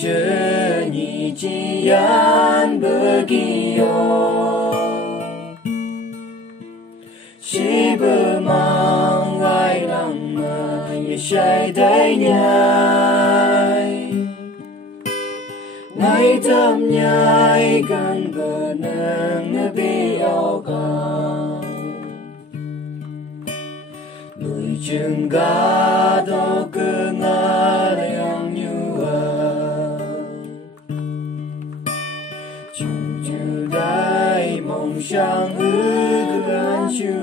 Sheni jian begio Shibu mang ai lang mà ye shai dai nhai Ngày thơm nhai gần bờ nâng bi ao càng Núi chừng gà đô cơ ngà lèng như Chung chư đại mong sang ước gan chư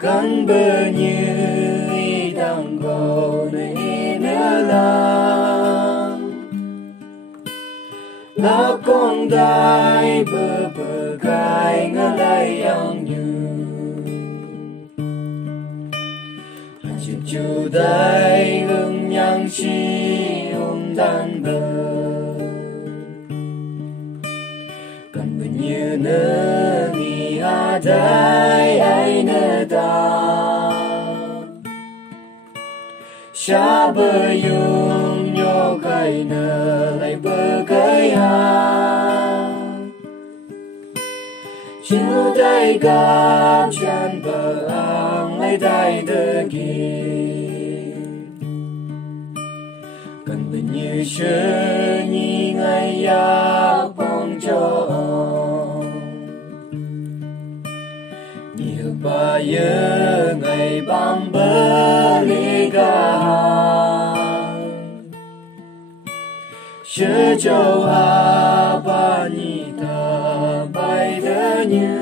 Căn bờ như y đang gồ nơi nơ lang Lá con đai bờ bờ gai ngã lại yang như Chư chư đại hương nhang chi đàn bờ Cần bờ như nơ nghi hà đại ai nơ đà Xa bờ yung nhô gai nơ lại bờ gai hà Chư đại gam chan bờ ang lại đại đơ ghi Cần bờ như sơ nhi ngay ya bong cho Nhiều ba yơ ngày bám bờ lì gà Sơ châu hà ba nhi ta bay đơ như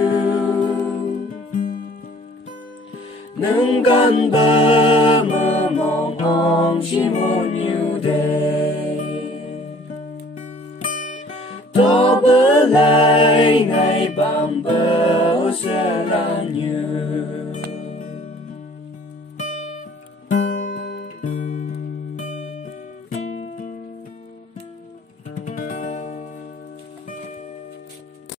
Nâng căn bờ mơ mong ong chi muôn nhiều đề Tô bờ lại ngày bám bờ sơ lan